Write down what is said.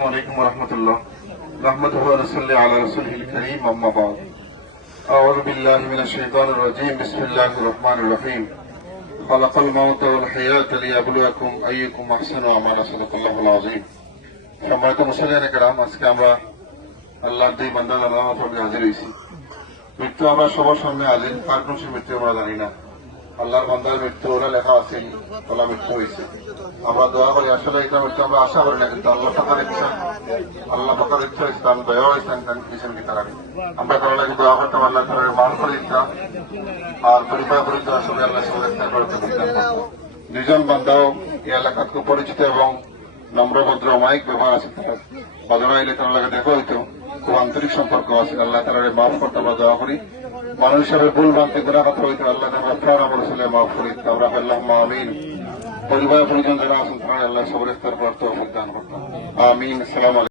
عليكم ورحمة الله نحمده ونصلي على رسوله الكريم أما بعد أعوذ بالله من الشيطان الرجيم بسم الله الرحمن الرحيم خلق الموت والحياة ليبلوكم أيكم أحسن عملا صدق الله العظيم সম্মানিত মুসলিয়ান কেরাম আজকে আমরা আল্লাহ দুই বান্দা আল্লাহ সামনে হাজির হয়েছি মৃত্যু আমরা সবার সামনে হাজির কার কোন মৃত্যু আমরা জানি না আল্লাহর বান্দার মৃত্যু ওরা লেখা আছে ওলা মৃত্যু হয়েছে। আমরা দোয়া করি, আসলে এটা মৃত্যু আমরা আশা করি না, কিন্তু আল্লাহ টাকার ইচ্ছা, আল্লাহ টাকার ইচ্ছা ইসলাম দয়া ইসলাম কিসেন কি তারা আমরা কারও লাগে দোয়া করতাম, আল্লাহ তালার মান করে ইচ্ছা, আর পরিবার পরিচয় আসলে আল্লাহ দুজন বান্দাও এই এলাকার খুব পরিচিত এবং নম্রভদ্র মাইক ব্যবহার আছে তারা। বাজার আইলে তার লাগে দেখা হইতো। খুব আন্তরিক সম্পর্ক আছে। আল্লাহ তালারে মাফ করতে আমরা দোয়া করি। মানুষ হিসাবে ভুল বানতে গুণা কথা হইতে আল্লাহ তালা প্রাণ আমার ছেলে মাফ করি। আমরা আল্লাহ আমিন। পরিবার পরিজন যারা আছেন, তারা আল্লাহ সবরের পর তো দান করতাম আমিন। সালাম